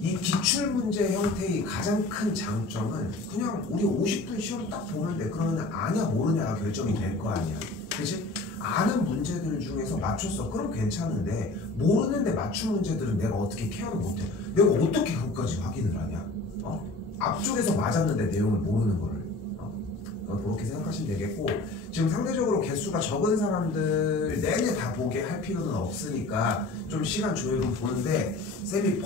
이 기출문제 형태의 가장 큰 장점은 그냥 우리 50분 시험 딱 보는데 그러면 아냐 모르냐가 결정이 될 거 아니야. 그치? 아는 문제들 중에서 맞췄어. 그럼 괜찮은데 모르는데 맞춘 문제들은 내가 어떻게 케어를 못해. 내가 어떻게 그것까지 확인을 하냐. 앞쪽에서 맞았는데 내용을 모르는 거를. 그렇게 생각하시면 되겠고, 지금 상대적으로 개수가 적은 사람들 내내 다 보게 할 필요는 없으니까 좀 시간 조율을 보는데 쌤이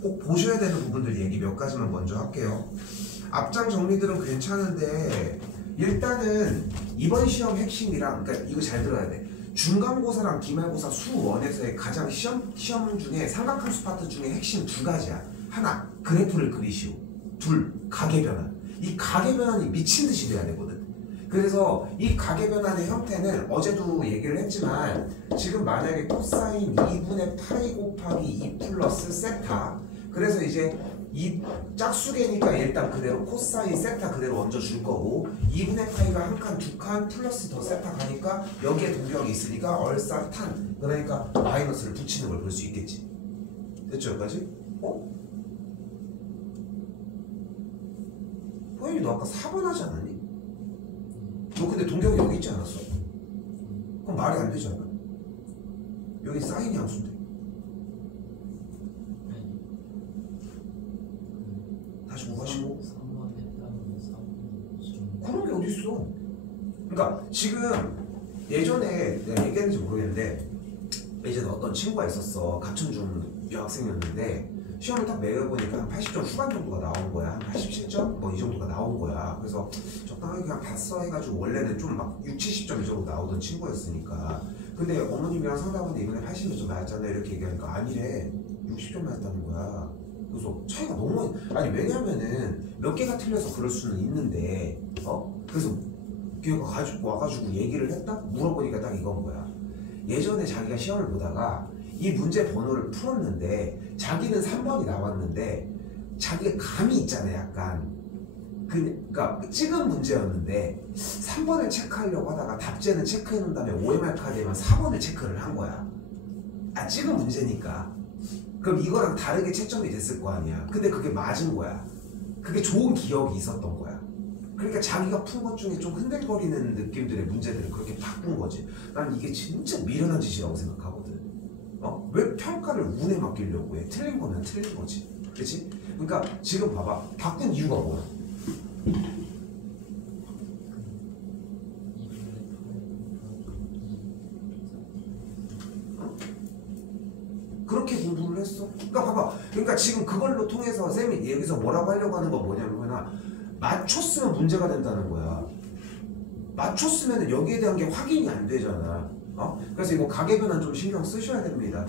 꼭 보셔야 되는 부분들 얘기 몇 가지만 먼저 할게요. 앞장 정리들은 괜찮은데 일단은 이번 시험 핵심이랑, 그러니까 이거 잘 들어야 돼. 중간고사랑 기말고사 수1에서의 가장 시험 중에 삼각함수 파트 중에 핵심 두 가지야. 하나, 그래프를 그리시오. 둘, 가계변환. 이 가계변환이 미친듯이 돼야 되거든. 그래서 이 가계변환의 형태는 어제도 얘기를 했지만, 지금 만약에 코사인 2분의 파이 곱하기 2 플러스 세타, 그래서 이제 이 짝수계니까 일단 그대로 코사인 세타 그대로 얹어줄 거고, 2분의 파이가 한 칸, 두 칸 플러스 더 세타 가니까 여기에 동격이 있으니까 얼싸탄, 그러니까 마이너스를 붙이는 걸 볼 수 있겠지. 됐죠 여기까지? 호연이 너 아까 4번 하지 않았니? 너 근데 동격이 여기 있지 않았어? 그럼 말이 안 되지 않아? 여기 사인이 함수인데. 다시 뭐 하시고? 그런 게 어딨어? 그러니까 지금 예전에 내가 얘기했는지 모르겠는데, 예전에 어떤 친구가 있었어. 가천중 여학생이었는데 시험을 딱 매겨보니까 한 80점 후반 정도가 나온 거야. 한 87점? 뭐 이 정도가 나온 거야. 그래서 적당하게 그냥 봤어 해가지고, 원래는 좀 막 60, 70점 이 정도 나오던 친구였으니까. 근데 어머님이랑 상담하는데 이번에 80몇 점 나왔잖아 이렇게 얘기하니까 아니래, 60점 나왔다는 거야. 그래서 차이가 너무, 아니 왜냐면은 몇 개가 틀려서 그럴 수는 있는데, 그래서 걔가 와가지고 얘기를 했다? 물어보니까 딱 이건 거야. 예전에 자기가 시험을 보다가 이 문제 번호를 풀었는데 자기는 3번이 나왔는데 자기가 감이 있잖아 약간. 그러니까 찍은 문제였는데 3번을 체크하려고 하다가 답제는 체크해 놓은 다음에 OMR 카드에만 4번을 체크를 한 거야. 찍은 문제니까. 그럼 이거랑 다르게 채점이 됐을 거 아니야. 근데 그게 맞은 거야. 그게 좋은 기억이 있었던 거야. 그러니까 자기가 푼 것 중에 좀 흔들거리는 느낌들의 문제들을 그렇게 바꾼 거지. 난 이게 진짜 미련한 짓이라고 생각하거든. 왜 평가를 운에 맡기려고 해? 틀린 거면 틀린 거지. 그치? 그러니까 지금 봐봐. 바꾼 이유가 뭐야? 그렇게 공부를 했어. 그러니까 봐봐. 그러니까 지금 그걸로 통해서 쌤이 여기서 뭐라고 하려고 하는 건 뭐냐면, 맞췄으면 문제가 된다는 거야. 맞췄으면 여기에 대한 게 확인이 안 되잖아. 그래서 이거 가계변환 좀 신경 쓰셔야 됩니다.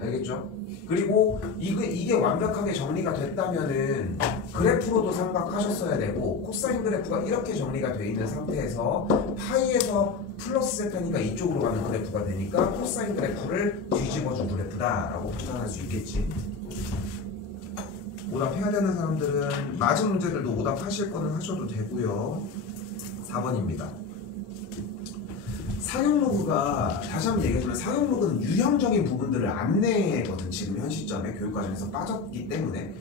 알겠죠? 그리고 이게 완벽하게 정리가 됐다면은 그래프로도 생각하셨어야 되고, 코사인 그래프가 이렇게 정리가 돼 있는 상태에서 파이에서 플러스 세타니까 이쪽으로 가는 그래프가 되니까 코사인 그래프를 뒤집어준 그래프다라고 판단할 수 있겠지. 오답해야 되는 사람들은 맞은 문제들도 오답하실 거는 하셔도 되고요. 4번입니다. 상용 로그가, 다시 한번 얘기하지만 상용 로그는 유형적인 부분들을 안 내거든. 지금 현 시점에 교육과정에서 빠졌기 때문에.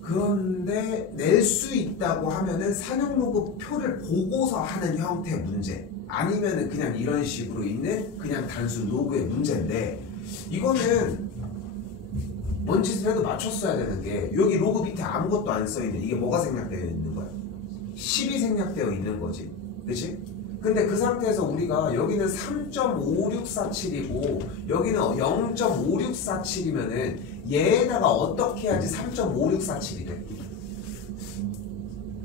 그런데 낼 수 있다고 하면은 상용 로그 표를 보고서 하는 형태 문제, 아니면은 그냥 이런 식으로 있는 그냥 단순 로그의 문제인데, 이거는 뭔 짓을 해도 맞췄어야 되는 게, 여기 로그 밑에 아무것도 안 써있는 이게 뭐가 생략되어 있는 거야? 10이 생략되어 있는 거지. 그치? 근데 그 상태에서 우리가 여기는 3.5647이고 여기는 0.5647이면은 얘에다가 어떻게 해야지 3.5647이 돼?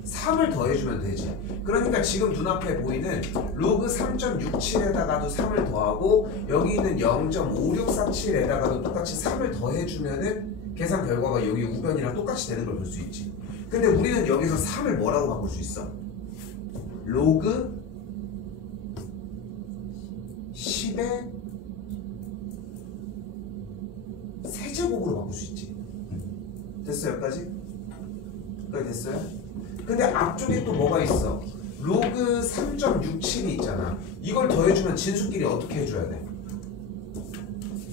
3을 더해주면 되지. 그러니까 지금 눈앞에 보이는 로그 3.67에다가도 3을 더하고 여기 있는 0.5647에다가도 똑같이 3을 더해주면은 계산 결과가 여기 우변이랑 똑같이 되는 걸 볼 수 있지. 근데 우리는 여기서 3을 뭐라고 바꿀 수 있어? 로그 10의 세제곱으로 바꿀 수 있지. 됐어요? 여기까지? 여기까지 됐어요? 근데 앞쪽에 또 뭐가 있어? 로그 3.67이 있잖아. 이걸 더해주면 진수끼리 어떻게 해줘야 돼?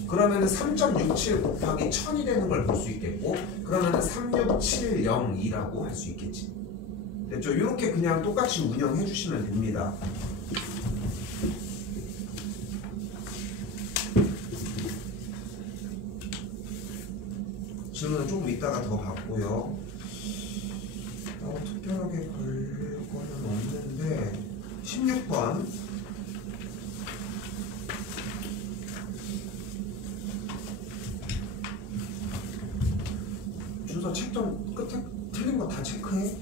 그러면은 3.67 곱하기 1000이 되는 걸 볼 수 있겠고, 그러면은 36702라고 할 수 있겠지. 됐죠? 이렇게 그냥 똑같이 운영해 주시면 됩니다. 질문은 조금 이따가 더 받고요. 특별하게 걸릴 거는 없는데 16번 준서 책 좀 끝에 틀린 거 다 체크해?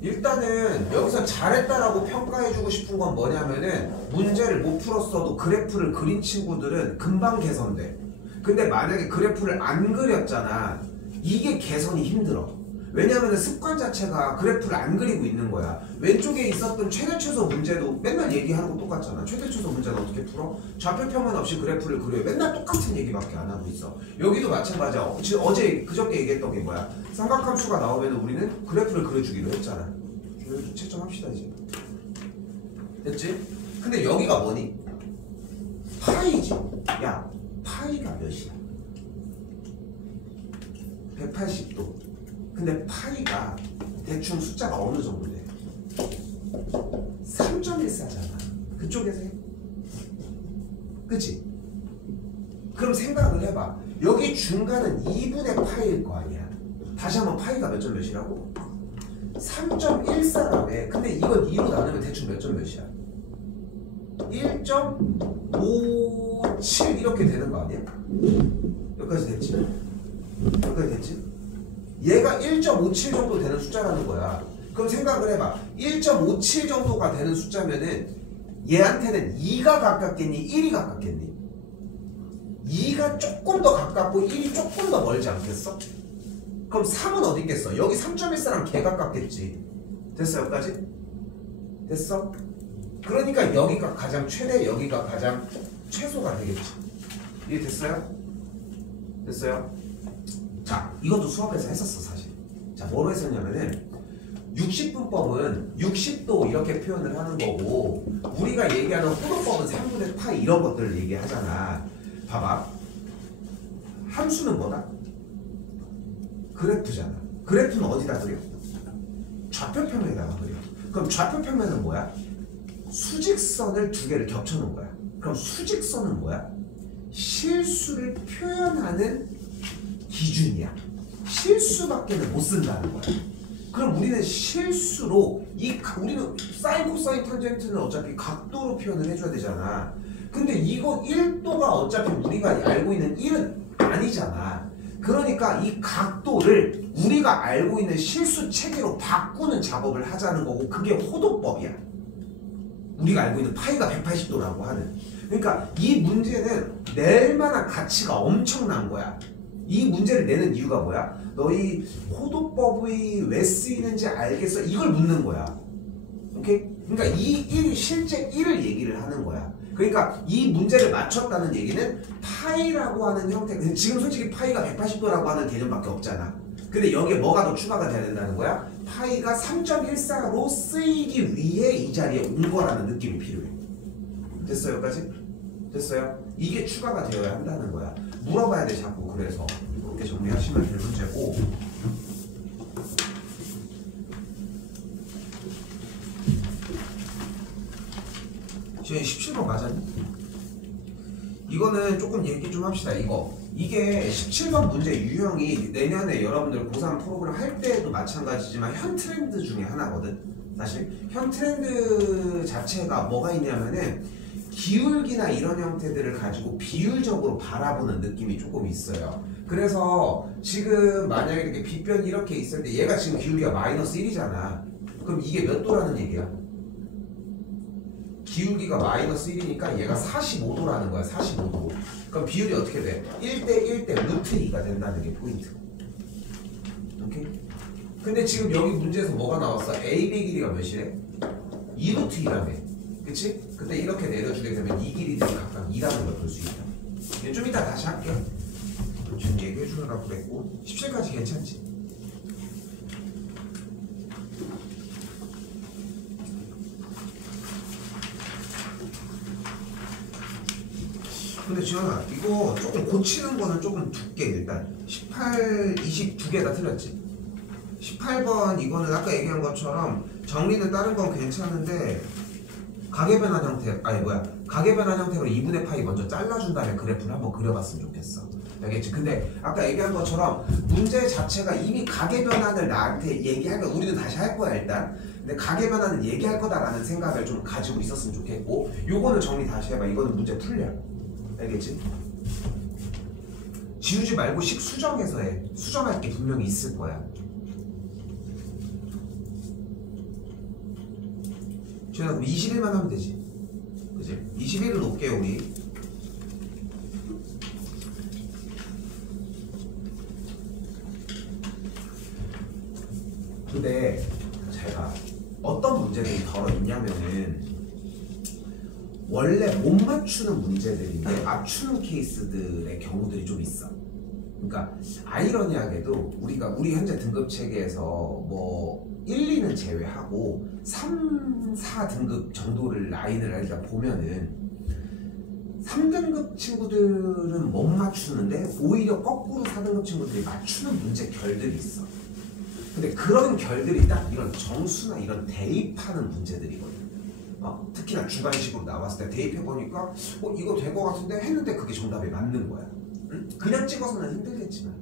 일단은 여기서 잘했다라고 평가해주고 싶은 건 뭐냐면은 문제를 못 풀었어도 그래프를 그린 친구들은 금방 개선돼. 근데 만약에 그래프를 안 그렸잖아. 이게 개선이 힘들어. 왜냐하면 습관 자체가 그래프를 안 그리고 있는 거야. 왼쪽에 있었던 최대 최소 문제도 맨날 얘기하는 거 똑같잖아. 최대 최소 문제는 어떻게 풀어? 좌표 평면 없이 그래프를 그려요. 맨날 똑같은 얘기밖에 안 하고 있어. 여기도 마찬가지야. 어제 그저께 얘기했던 게 뭐야? 삼각함수가 나오면 우리는 그래프를 그려주기로 했잖아. 여기 채점합시다 이제. 됐지? 근데 여기가 뭐니? 파이지. 야, 파이가 몇이야? 180도. 근데 파이가 대충 숫자가 어느 정도 돼? 3.14잖아. 그쪽에서 해. 그치? 그럼 생각을 해봐. 여기 중간은 2분의 파이일 거 아니야. 다시 한번 파이가 몇 점 몇이라고? 3.14라며. 근데 이건 2로 나누면 대충 몇 점 몇이야? 1.57 이렇게 되는 거 아니야? 여기까지 됐지? 여기까지 됐지? 얘가 1.57 정도 되는 숫자라는 거야. 그럼 생각을 해봐. 1.57 정도가 되는 숫자면은 얘한테는 2가 가깝겠니? 1이 가깝겠니? 2가 조금 더 가깝고 1이 조금 더 멀지 않겠어? 그럼 3은 어디 있겠어? 여기 3.14랑 개 가깝겠지. 됐어? 여기까지? 됐어? 그러니까 여기가 가장 최대, 여기가 가장 최소가 되겠지. 이해 됐어요? 됐어요? 자, 이것도 수업에서 했었어 사실. 자, 뭐로 했었냐면은 60분법은 60도 이렇게 표현을 하는 거고, 우리가 얘기하는 호도법은 3분의 파이 이런 것들을 얘기하잖아. 봐봐. 함수는 뭐다? 그래프잖아. 그래프는 어디다 그려? 좌표평면에다가 그려. 그럼 좌표평면은 뭐야? 수직선을 두 개를 겹쳐놓은 거야. 그럼 수직선은 뭐야? 실수를 표현하는 기준이야. 실수밖에는 못 쓴다는 거야. 그럼 우리는 실수로 우리는 사인, 코사인, 탄젠트는 어차피 각도로 표현을 해줘야 되잖아. 근데 이거 1도가 어차피 우리가 알고 있는 1은 아니잖아. 그러니까 이 각도를 우리가 알고 있는 실수 체계로 바꾸는 작업을 하자는 거고, 그게 호도법이야. 우리가 알고 있는 파이가 180도라고 하는. 그러니까 이 문제는 낼 만한 가치가 엄청난 거야. 이 문제를 내는 이유가 뭐야? 너희 호도법이 왜 쓰이는지 알겠어? 이걸 묻는 거야. 오케이? 그러니까 이 1이 실제 1을 얘기를 하는 거야. 그러니까 이 문제를 맞췄다는 얘기는 파이라고 하는 형태, 지금 솔직히 파이가 180도라고 하는 개념밖에 없잖아. 근데 여기에 뭐가 더 추가가 돼야 된다는 거야? 파이가 3.14로 쓰이기 위해 이 자리에 온 거라는 느낌이 필요해. 됐어요? 여기까지? 됐어요? 이게 추가가 되어야 한다는 거야. 물어봐야 돼 자꾸. 그래서 이렇게 정리하시면 될 문제고, 지금 17번 맞았니? 이거는 조금 얘기 좀 합시다. 이게 17번 문제 유형이 내년에 여러분들 고3 프로그램 할 때도 마찬가지지만 현 트렌드 중에 하나거든. 사실 현 트렌드 자체가 뭐가 있냐면은 기울기나 이런 형태들을 가지고 비율적으로 바라보는 느낌이 조금 있어요. 그래서 지금 만약에 이렇게 빗변이 이렇게 있을 때 얘가 지금 기울기가 마이너스 1이잖아. 그럼 이게 몇 도라는 얘기야? 기울기가 마이너스 1이니까 얘가 45도라는 거야. 45도. 그럼 비율이 어떻게 돼? 1대 1대 루트 2가 된다는 게 포인트. 오케이? 근데 지금 여기 문제에서 뭐가 나왔어? AB의 길이가 몇이래? 2루트 2라며. 그치? 근데 이렇게 내려주게 되면 이 길이들이 각각 2라는 걸 볼 수 있다. 좀 이따 다시 할게요. 지금 얘기해주느라고 그랬고, 17까지 괜찮지? 지현아 이거 조금 고치는 거는 조금 두께 일단 18, 20 두 개 다 틀렸지. 18번 이거는 아까 얘기한 것처럼 정리는 다른 건 괜찮은데 가계변환 형태 가계변환 형태로 2분의 파이 먼저 잘라준 다음에 그래프를 한번 그려봤으면 좋겠어. 알겠지? 근데 아까 얘기한 것처럼 문제 자체가 이미 가계변환을 나한테 얘기하면 우리는 다시 할 거야 일단. 근데 가계변환은 얘기할 거다라는 생각을 좀 가지고 있었으면 좋겠고 요거는 정리 다시 해봐. 이거는 문제 풀려. 알겠지? 지우지 말고 식 수정해서 해. 수정할 게 분명히 있을 거야. 지현아 그럼 21만 하면 되지. 그치? 21을 놓을게 우리. 근데 제가 어떤 문제들이 덜어 있냐면은 원래 못 맞추는 문제들인데 맞추는 케이스들의 경우들이 좀 있어. 그러니까 아이러니하게도 우리 현재 등급 체계에서 뭐 1, 2는 제외하고 3, 4등급 정도를 라인을 일단 보면은 3등급 친구들은 못 맞추는데 오히려 거꾸로 4등급 친구들이 맞추는 문제 결들이 있어. 근데 그런 결들이 딱 이런 정수나 이런 대입하는 문제들이거든. 특히나 주관식으로 나왔을 때 대입해보니까 이거 될 것 같은데 했는데 그게 정답이 맞는 거야. 응? 그냥 찍어서는 힘들겠지만.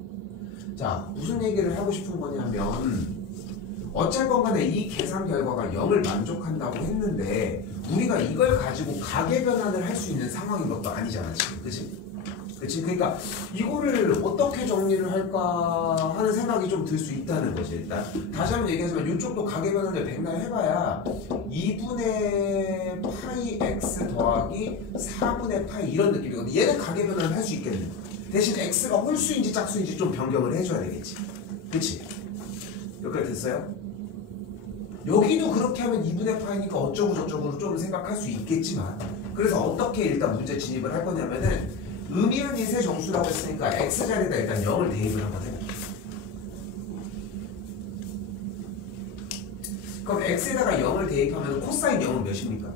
자, 무슨 얘기를 하고 싶은 거냐면 어쨌건 간에 이 계산 결과가 0을 만족한다고 했는데 우리가 이걸 가지고 가계변환을 할 수 있는 상황인 것도 아니잖아 지금. 그치? 그치? 그러니까 이거를 어떻게 정리를 할까 하는 생각이 좀 들 수 있다는 거지. 일단 다시 한번 얘기하지만 이쪽도 가계변환을 백날 해봐야 2분의 파이 x 더하기 4분의 파이 이런 느낌이거든. 얘는 가계변환을 할 수 있겠네. 대신 x가 홀수인지 짝수인지 좀 변경을 해줘야 되겠지. 그치? 여기까지 됐어요? 여기도 그렇게 하면 2분의 파이니까 어쩌고 저쩌고 좀 생각할 수 있겠지만 그래서 어떻게 일단 문제 진입을 할 거냐면은 의미 아닌 세 정수라고 했으니까 x자리에다 일단 0을 대입을 한번 해볼게요. 그럼 x에다가 0을 대입하면 코사인 0은 몇입니까?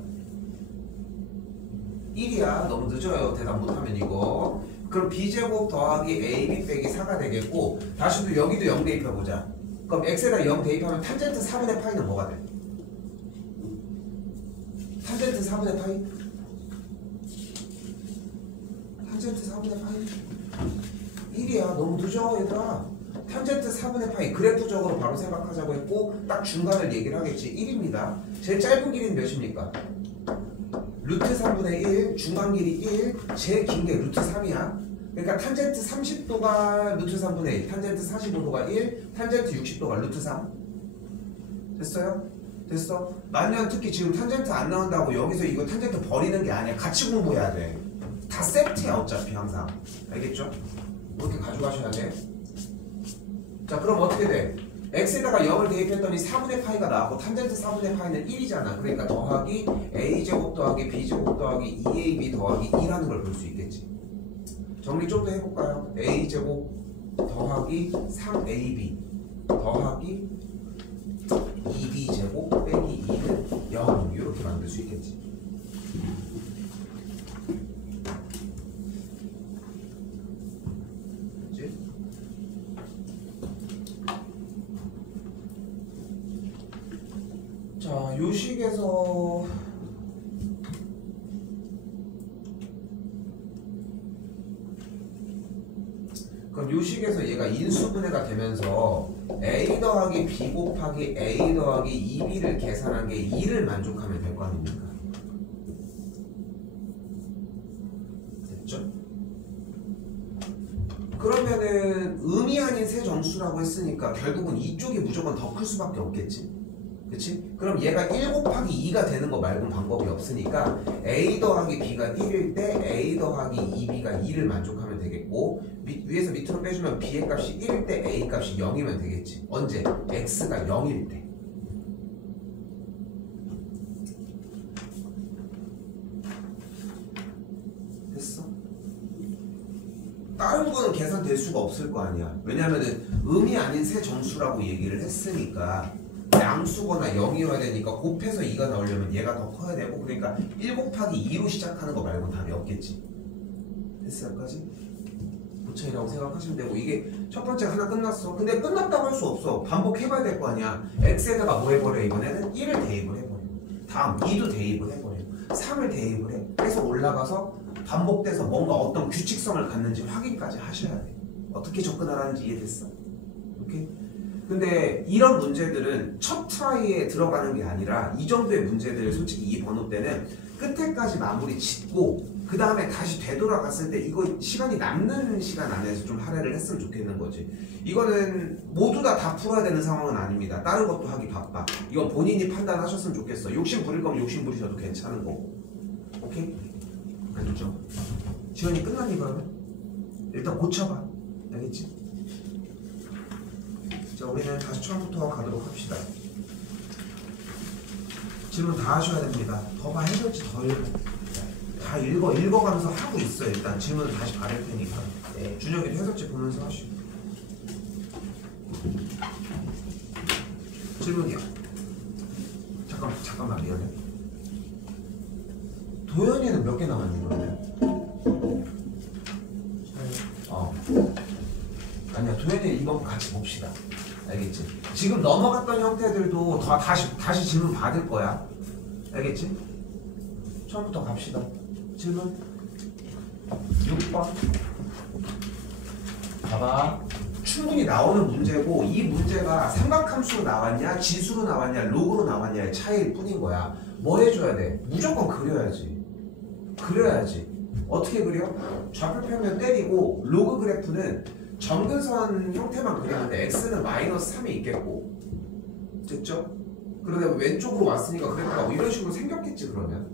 1이야. 너무 늦어요. 대답 못하면 이거. 그럼 b제곱 더하기 ab 빼기 4가 되겠고 다시 또 여기도 0 대입해보자. 그럼 x에다 0 대입하면 탄젠트 4분의 파이는 뭐가 돼? 탄젠트 4분의 파이? 탄젠트 4분의 파이? 1이야. 너무 늦어 얘들아. 탄젠트 4분의 파이 그래프적으로 바로 생각하자고 했고 딱 중간을 얘기를 하겠지. 1입니다. 제일 짧은 길이는 몇입니까? 루트 3분의 1, 중간 길이 1, 제일 긴 게 루트 3이야. 그러니까 탄젠트 30도가 루트 3분의 1, 탄젠트 45도가 1, 탄젠트 60도가 루트 3. 됐어요? 됐어? 만년 특히 지금 탄젠트 안 나온다고 여기서 이거 탄젠트 버리는 게 아니야. 같이 공부해야 돼. 다 세트야 어차피 항상. 알겠죠? 이렇게 가져가셔야 돼. 자 그럼 어떻게 돼? x에다가 0을 대입했더니 4분의 파이가 나왔고 탄젠트 4분의 파이는 1이잖아. 그러니까 더하기 a제곱 더하기 b제곱 더하기 2ab 더하기 2라는 걸 볼 수 있겠지. 정리 좀 더 해볼까요? a제곱 더하기 3ab 더하기 2b제곱 빼기 2는 0 이렇게 만들 수 있겠지. 그치? 자, 요식에서 그럼 요식에서 얘가 인수분해가 되면서 a 더하기 b 곱하기 a 더하기 2b를 계산한 게 2를 만족하면 될 거 아닙니까? 됐죠? 그러면은 의미 아닌 세 정수라고 했으니까 결국은 이쪽이 무조건 더 클 수밖에 없겠지? 그치? 그럼 얘가 1 곱하기 2가 되는 거 말고는 방법이 없으니까 a 더하기 b가 1일 때 a 더하기 2b가 2를 만족하면 되겠고 위에서 밑으로 빼주면 b의 값이 1일 때 a 값이 0이면 되겠지. 언제? x가 0일 때. 됐어? 다른 거는 계산될 수가 없을 거 아니야. 왜냐면은 의미 아닌 세 정수라고 얘기를 했으니까 양수거나 0이어야 되니까 곱해서 2가 나오려면 얘가 더 커야 되고 그러니까 1 곱하기 2로 시작하는 거 말고 답이 없겠지. 됐어 여기까지? 고차이라고 생각하시면 되고 이게 첫 번째 하나 끝났어. 근데 끝났다고 할 수 없어. 반복해봐야 될 거 아니야. x에다가 뭐 해버려 이번에는? 1을 대입을 해버려. 다음 2도 대입을 해버려. 3을 대입을 해. 계속 올라가서 반복돼서 뭔가 어떤 규칙성을 갖는지 확인까지 하셔야 돼. 어떻게 접근하라는지 이해됐어? 오케이? 근데 이런 문제들은 첫 트라이에 들어가는 게 아니라 이 정도의 문제들 솔직히 이 번호 때는 끝에까지 마무리 짓고 그 다음에 다시 되돌아갔을 때 이거 시간이 남는 시간 안에서 좀 할애를 했으면 좋겠는 거지. 이거는 모두 다 풀어야 되는 상황은 아닙니다. 다른 것도 하기 바빠. 이건 본인이 판단하셨으면 좋겠어. 욕심 부릴 거면 욕심 부리셔도 괜찮은 거고. 오케이? 알겠죠? 지원이 끝났니 그러면? 일단 고쳐봐. 알겠지? 자, 우리는 다시 처음부터 가도록 합시다. 질문 다 하셔야 됩니다. 더 봐 해설지 더 읽어. 다 읽어가면서 하고 있어요. 일단 질문을 다시 받을 테니까. 네, 준혁이도 해설지 보면서 하시고. 질문이요. 잠깐만 미안해. 도현이는 몇 개 남았니 그러면? 아니야 도현이 이번 같이 봅시다. 알겠지? 지금 넘어갔던 형태들도 다시 질문 받을 거야. 알겠지? 처음부터 갑시다. 질문 6번 봐봐. 충분히 나오는 문제고 이 문제가 삼각함수로 나왔냐 지수로 나왔냐 로그로 나왔냐의 차이일 뿐인 거야. 뭐 해줘야 돼? 무조건 그려야지. 어떻게 그려? 좌표평면 때리고 로그 그래프는 점근선 형태만 그리는데 x는 마이너스 3이 있겠고 됐죠? 그러다 왼쪽으로 왔으니까 그래프가 뭐 이런 식으로 생겼겠지. 그러면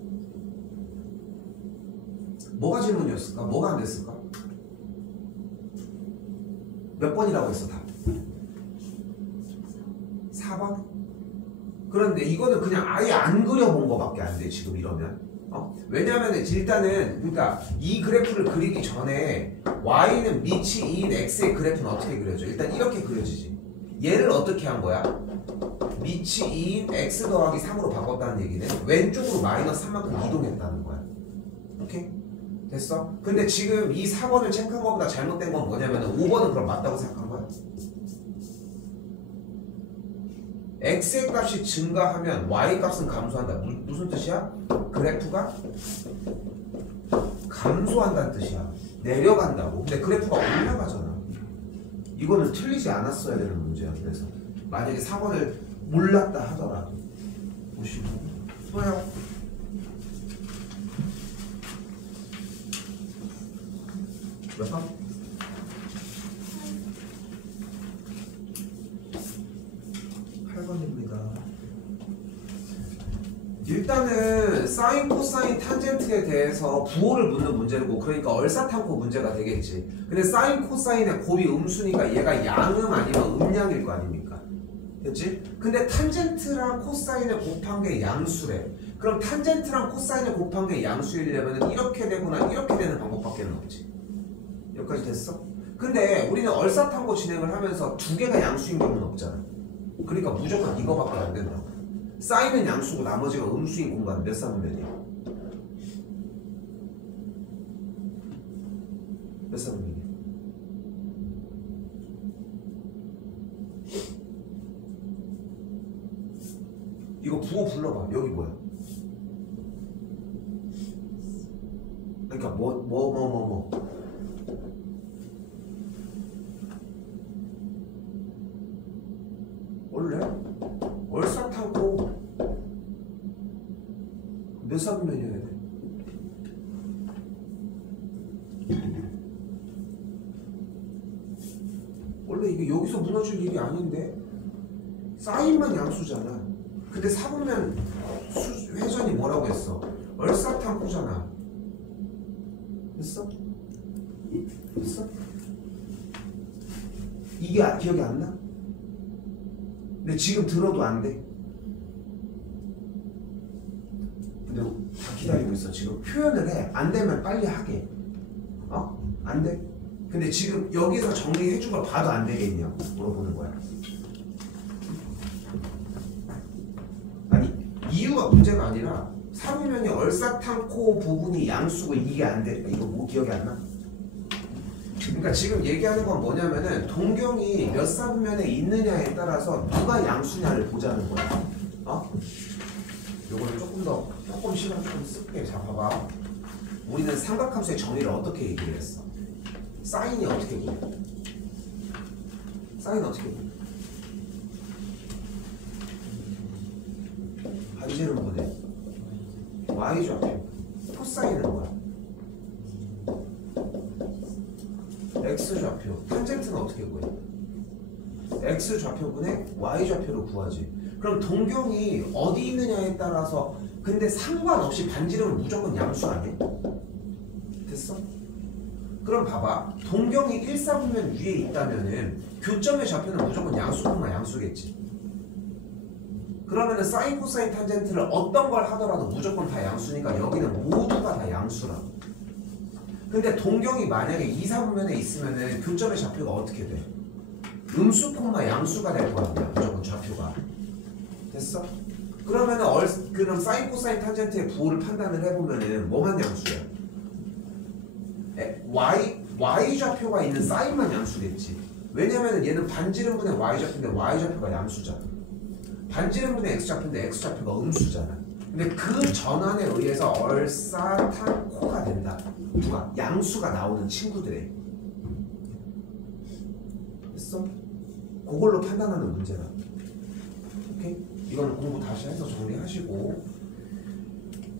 뭐가 질문이었을까? 뭐가 안 됐을까? 몇 번이라고 했어 답? 4번? 그런데 이거는 그냥 아예 안 그려본 거밖에 안 돼 지금 이러면. 왜냐하면 일단은 그러니까 이 그래프를 그리기 전에 y는 밑이 2인 x의 그래프는 어떻게 그려져? 일단 이렇게 그려지지. 얘를 어떻게 한 거야? 밑이 2인 x 더하기 3으로 바꿨다는 얘기는 왼쪽으로 마이너스 3만큼 이동했다는 거야. 오케이? 됐어? 근데 지금 이 4번을 체크한 것보다 잘못된 건 뭐냐면 5번은 그럼 맞다고 생각한 거야? x의 값이 증가하면 y 값은 감소한다. 무슨 뜻이야? 그래프가 감소한다는 뜻이야. 내려간다고. 근데 그래프가 올라가잖아. 이거는 틀리지 않았어야 되는 문제야. 그래서 만약에 4번을 몰랐다 하더라도 보시고 또요. 몇 번? 8번입니다. 일단은 사인, 코사인, 탄젠트에 대해서 부호를 묻는 문제고 그러니까 얼사탄코 문제가 되겠지. 근데 사인, 코사인의 곱이 음수니까 얘가 양음 아니면 음양일 거 아닙니까? 됐지? 근데 탄젠트랑 코사인을 곱한 게 양수래. 그럼 탄젠트랑 코사인을 곱한 게 양수이려면 이렇게 되거나 이렇게 되는 방법밖에 없지. 여기까지 됐어? 근데 우리는 얼사탄고 진행을 하면서 두 개가 양수인 경우는 없잖아. 그러니까 무조건 이거밖에 안 된다. 사인은 양수고 나머지가 음수인 공간 몇 사분면이야? 몇 사분면이야? 이거 부호 불러봐. 여기 뭐야? 그러니까 뭐 원래 얼사탄고 몇 사분면이어야 돼? 원래 이게 여기서 무너질 일이 아닌데 사인만 양수잖아. 근데 사분면 회전이 뭐라고 했어? 얼사탄고잖아. 됐어? 됐어? 이게 기억이 안 나? 근데 지금 들어도 안 돼. 근데 다 기다리고 있어. 지금 표현을 해. 안 되면 빨리 하게. 안 돼? 근데 지금 여기서 정리해준 걸 봐도 안 되겠냐고 물어보는 거야. 아니 이유가 문제가 아니라 사분면이 얼사탄코 부분이 양수고 이게 안 돼. 이거 뭐 기억이 안 나? 그러니까 지금 얘기하는 건 뭐냐면은 동경이 몇 사분면에 있느냐에 따라서 누가 양수냐를 보자는 거야. 요거는 조금 시간 좀 쓸게. 자, 봐봐. 우리는 삼각함수의 정의를 어떻게 얘기를 했어? 사인이 어떻게 보여? 사인 어떻게 보여? 반지름 분의 y좌표. 코사인은 뭐야? x좌표. 탄젠트는 어떻게 구해? x좌표분의 y좌표로 구하지. 그럼 동경이 어디 있느냐에 따라서 근데 상관없이 반지름은 무조건 양수 아니야? 됐어? 그럼 봐봐. 동경이 1사분면 위에 있다면은 교점의 좌표는 무조건 양수뿐만 양수겠지. 그러면은 사인, 코사인, 탄젠트를 어떤 걸 하더라도 무조건 다 양수니까 여기는 모두가 다 양수라고. 근데 동경이 만약에 2사분면에 있으면은 교점의 좌표가 어떻게 돼? 음수, 양수가 될 거 아니야. 무조건 좌표가. 됐어? 그러면은 그럼 사인, 코사인, 탄젠트의 부호를 판단을 해보면은 뭐만 양수야? y 좌표가 있는 사인만 양수겠지. 왜냐면은 얘는 반지름분의 y 좌표인데 y 좌표가 양수잖아. 반지름분의 x 좌표인데 x 좌표가 음수잖아. 근데 그 전환에 의해서 얼싸탄코가 된다. 누가? 양수가 나오는 친구들의. 됐어? 그걸로 판단하는 문제다. 오케이? 이거는 공부 다시 해서 정리하시고.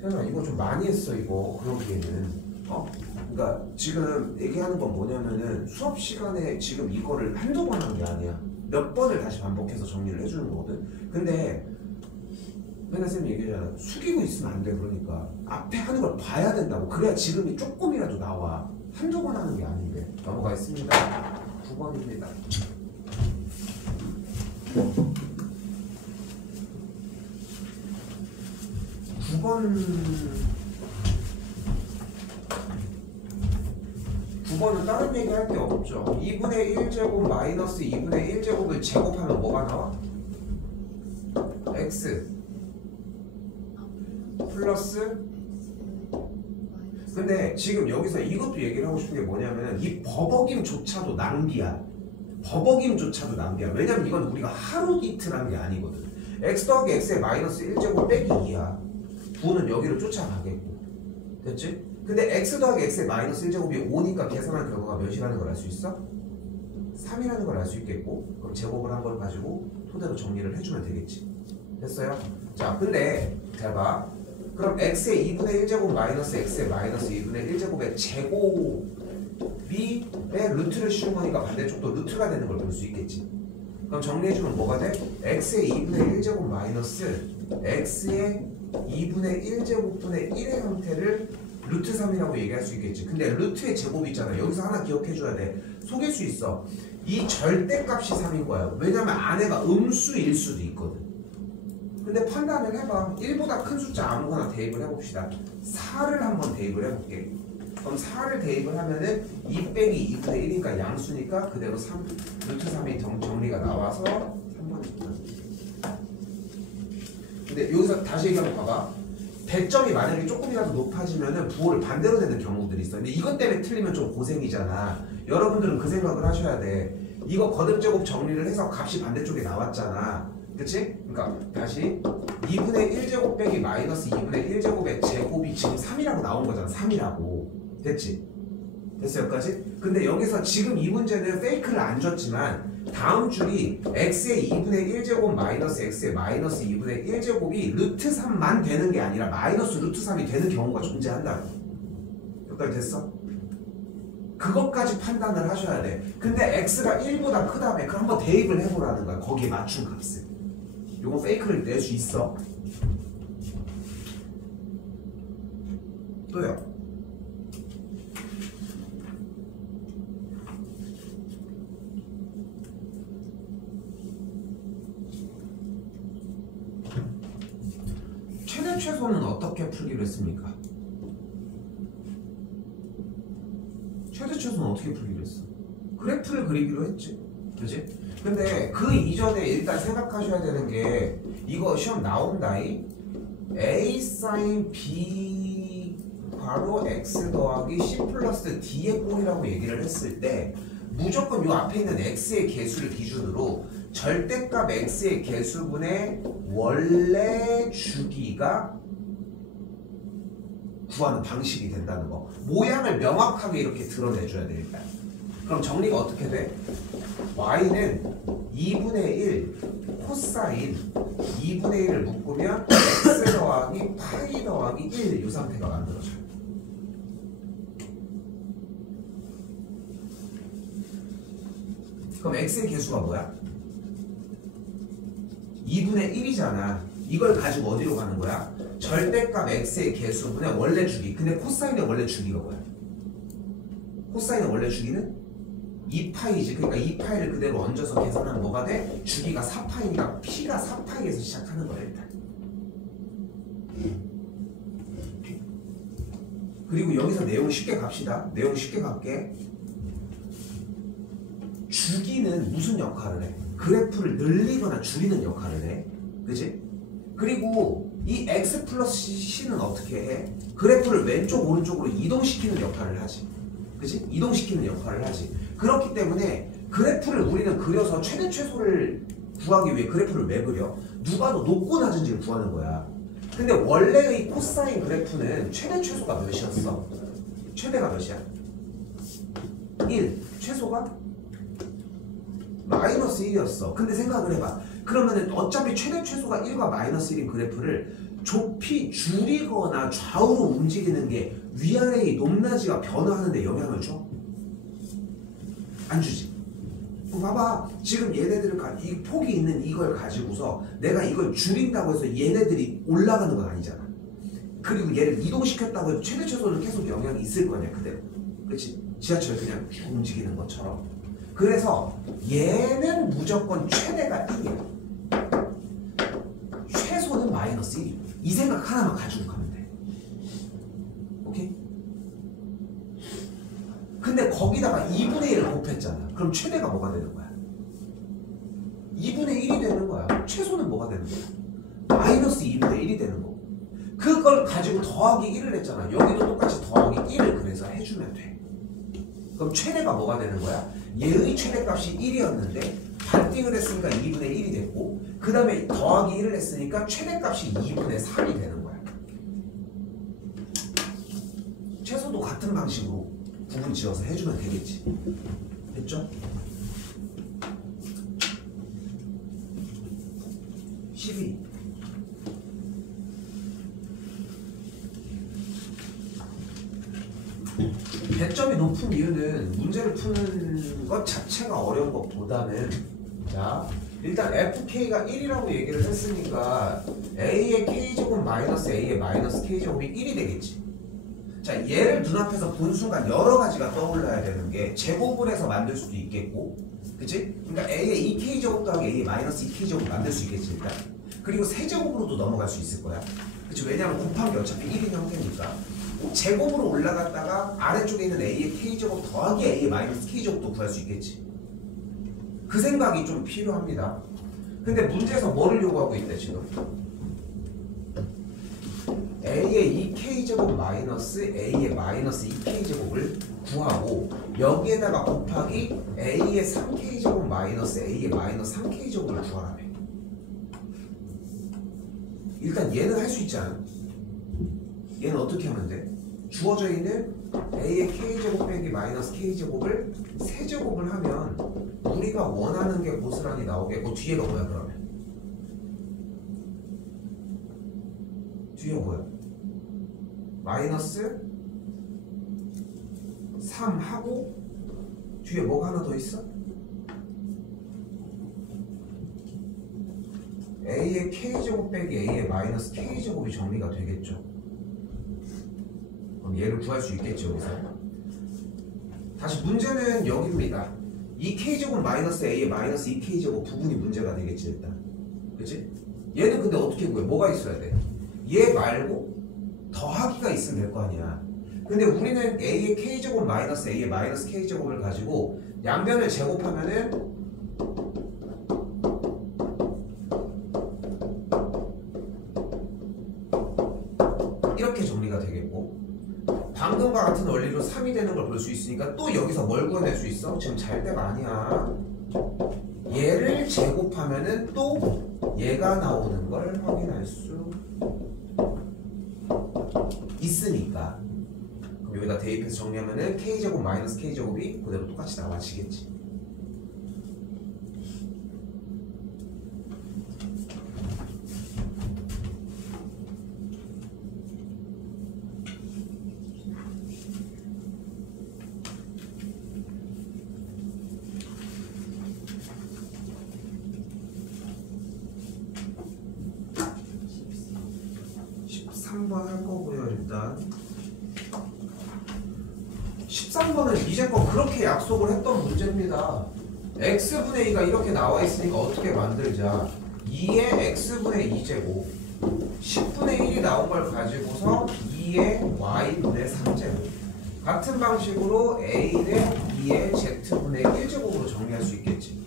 태연아, 이거 좀 많이 했어. 이거 그러기에는. 그러니까 지금 얘기하는 건 뭐냐면은 수업 시간에 지금 이거를 한두 번 한 게 아니야. 몇 번을 다시 반복해서 정리를 해주는 거거든. 근데 맨날 쌤이 얘기하잖아. 숙이고 있으면 안 돼. 그러니까 앞에 하는 걸 봐야 된다고. 그래야 지금이 조금이라도 나와. 한두 번 하는 게 아닌데. 넘어가겠습니다. 9번입니다. 9번은 다른 얘기 할 게 없죠. 2분의 1제곱 마이너스 2분의 1제곱을 제곱하면 뭐가 나와? x 플러스. 근데 지금 여기서 이것도 얘기를 하고 싶은 게 뭐냐면 이 버벅임조차도 낭비야. 버벅임조차도 낭비야. 왜냐면 이건 우리가 하루 이틀 한 게 아니거든. x 더하기 x의 마이너스 1제곱 빼기 2야. 부호는 여기로 쫓아가겠고. 됐지? 근데 x 더하기 x의 마이너스 1제곱이 5니까 계산한 결과가 몇이라는 걸 알 수 있어? 3이라는 걸 알 수 있겠고. 그럼 제곱을 한 걸 가지고 토대로 정리를 해주면 되겠지. 됐어요? 자, 근데 잘 봐. 그럼 x의 2분의 1제곱 마이너스 x의 마이너스 2분의 1제곱의 제곱이 루트를 씌운 거니까 반대쪽도 루트가 되는 걸 볼 수 있겠지. 그럼 정리해주면 뭐가 돼? x의 2분의 1제곱 마이너스 x의 2분의 1제곱분의 1의 형태를 루트 3이라고 얘기할 수 있겠지. 근데 루트의 제곱이 있잖아. 여기서 하나 기억해줘야 돼. 속일 수 있어. 이 절대값이 3인 거야. 왜냐면 안에가 음수일 수도 있거든. 근데 판단을 해봐. 1보다 큰 숫자 아무거나 대입을 해봅시다. 4를 한번 대입을 해볼게. 그럼 4를 대입을 하면은 2 빼기 2분의 1이니까 양수니까 그대로 3, 루트 3이 정리가 나와서 3번입니다. 근데 여기서 다시 얘기하면 봐봐. 배점이 만약에 조금이라도 높아지면은 부호를 반대로 되는 경우들이 있어. 근데 이것 때문에 틀리면 좀 고생이잖아. 여러분들은 그 생각을 하셔야 돼. 이거 거듭제곱 정리를 해서 값이 반대쪽에 나왔잖아. 그치? 그러니까 다시 2분의 1제곱 빼기 마이너스 2분의 1제곱의 제곱이 지금 3이라고 나온 거잖아. 3이라고. 됐지? 됐어 여기까지? 근데 여기서 지금 이 문제는 페이크를 안 줬지만 다음 줄이 x의 2분의 1제곱 마이너스 x의 마이너스 2분의 1제곱이 루트 3만 되는 게 아니라 마이너스 루트 3이 되는 경우가 존재한다고. 여기까지 됐어? 그것까지 판단을 하셔야 돼. 근데 x가 1보다 크다며 그럼 한번 대입을 해보라는 거야. 거기에 맞춘 값을. 요거 페이크를 낼 수 있어. 또요. 최소는 어떻게 풀기로 했습니까? 최소는 어떻게 풀기로 했어? 그래프를 그리기로 했지. 그치? 근데 그 이전에 일단 생각하셔야 되는 게 이거 시험 나온다이 A sin B 괄호 x 더하기 c 플러스 d의 꼴이라고 얘기를 했을 때 무조건 요 앞에 있는 x의 개수를 기준으로 절대값 x의 개수분의 원래 주기가 구하는 방식이 된다는 거. 모양을 명확하게 이렇게 드러내줘야 돼 일단. 그럼 정리가 어떻게 돼? y는 2분의 1 코사인 2분의 1을 묶으면 x 더하기 파이 더하기 1 이 상태가 만들어져요. 그럼 x의 개수가 뭐야? 2분의 1이잖아. 이걸 가지고 어디로 가는 거야? 절대값 x의 개수분의 원래 주기. 근데 코사인의 원래 주기가 뭐야? 코사인의 원래 주기는 2파이지. 그러니까 2파이를 그대로 얹어서 계산하면 뭐가 돼? 주기가 4파이니까 p가 4파이에서 시작하는 거야 일단. 그리고 여기서 내용 쉽게 갑시다. 내용 쉽게 갈게. 주기는 무슨 역할을 해? 그래프를 늘리거나 줄이는 역할을 해. 그치? 그리고 이 x 플러스 c는 어떻게 해? 그래프를 왼쪽 오른쪽으로 이동시키는 역할을 하지. 그치? 이동시키는 역할을 하지. 그렇기 때문에 그래프를 우리는 그려서 최대 최소를 구하기 위해 그래프를 왜 그려? 누가 더 높고 낮은지를 구하는 거야. 근데 원래의 코사인 그래프는 최대 최소가 몇이었어? 최대가 몇이야? 1. 최소가? 마이너스 1이었어. 근데 생각을 해봐. 그러면은 어차피 최대 최소가 1과 마이너스 1인 그래프를 좁히 줄이거나 좌우로 움직이는 게 위아래의 높낮이가 변화하는 데 영향을 줘? 안 주지. 봐봐. 지금 얘네들을 이 폭이 있는 이걸 가지고서 내가 이걸 줄인다고 해서 얘네들이 올라가는 건 아니잖아. 그리고 얘를 이동시켰다고 해서 최대 최소는 계속 영향이 있을 거냐 그대로. 그렇지? 지하철 그냥 쭉 움직이는 것처럼. 그래서 얘는 무조건 최대가 1이야. 최소는 마이너스 1이고. 이 생각 하나만 가지고 가면 돼. 오케이? 근데 거기다가 2분의 1을 곱했잖아. 그럼 최대가 뭐가 되는 거야? 2분의 1이 되는 거야. 최소는 뭐가 되는 거야? 마이너스 2분의 1이 되는 거고. 그걸 가지고 더하기 1을 했잖아. 여기도 똑같이 더하기 1을 그래서 해주면 돼. 그럼 최대가 뭐가 되는 거야? 얘의 최대값이 1이었는데 반띵을 했으니까 2분의 1이 됐고 그 다음에 더하기 1을 했으니까 최대값이 2분의 3이 되는 거야. 최소도 같은 방식으로 구분 지어서 해주면 되겠지. 됐죠? 12. 배점이 높은 이유는 문제를 푸는 것 자체가 어려운 것보다는 자 일단 fk가 1이라고 얘기를 했으니까 a의 k제곱 마이너스 a의 마이너스 k제곱이 1이 되겠지. 자 얘를 눈앞에서 본 순간 여러 가지가 떠올라야 되는 게 제곱을 해서 만들 수도 있겠고 그치? 그러니까 a의 2k제곱 더하기 a의 마이너스 2k제곱 만들 수 있겠지 일단. 그리고 세제곱으로도 넘어갈 수 있을 거야. 그치? 왜냐면 곱한 게 어차피 1인 형태니까. 제곱으로 올라갔다가 아래쪽에 있는 a의 k제곱 더하기 a의 마이너스 k제곱도 구할 수 있겠지. 그 생각이 좀 필요합니다. 근데 문제에서 뭐를 요구하고 있대 지금? a의 2k제곱 마이너스 a의 마이너스 2k제곱을 구하고 여기에다가 곱하기 a의 3k제곱 마이너스 a의 마이너스 3k제곱을 구하라며. 일단 얘는 할 수 있잖아. 얘는 어떻게 하면 돼? 주어져 있는 a의 k제곱 빼기 마이너스 k제곱을 세제곱을 하면 우리가 원하는 게 고스란히 나오겠고 뒤에가 뭐야 그러면? 뒤에 뭐야? 마이너스 3 하고 뒤에 뭐가 하나 더 있어? a의 k제곱 빼기 a의 마이너스 k제곱이 정리가 되겠죠. 그럼 얘를 구할 수 있겠죠 여기서. 다시 문제는 여기입니다. 2k제곱 마이너스 a의 마이너스 2k제곱 부분이 문제가 되겠지 일단. 그치? 얘는 근데 어떻게 구해? 뭐가 있어야 돼? 얘 말고 더하기가 있으면 될 거 아니야. 근데 우리는 a의 k제곱 마이너스 a의 마이너스 k제곱을 가지고 양변을 제곱하면은 이렇게 정리가 되겠고 문제로 3이 되는 걸 볼 수 있으니까 또 여기서 뭘 구해낼 수 있어? 지금 잘 때가 아니야. 얘를 제곱하면은 또 얘가 나오는 걸 확인할 수 있으니까. 그럼 여기다 대입해서 정리하면은 k제곱 마이너스 k제곱이 그대로 똑같이 나와지겠지. 한번 할 거고요. 일단 13번은 이제껏 그렇게 약속을 했던 문제입니다. x분의 2가 이렇게 나와 있으니까 어떻게 만들자. 2의 x분의 2제곱 10분의 1이 나온 걸 가지고서 2의 y분의 3제곱 같은 방식으로 a를 2의 z분의 1제곱으로 정리할 수 있겠지.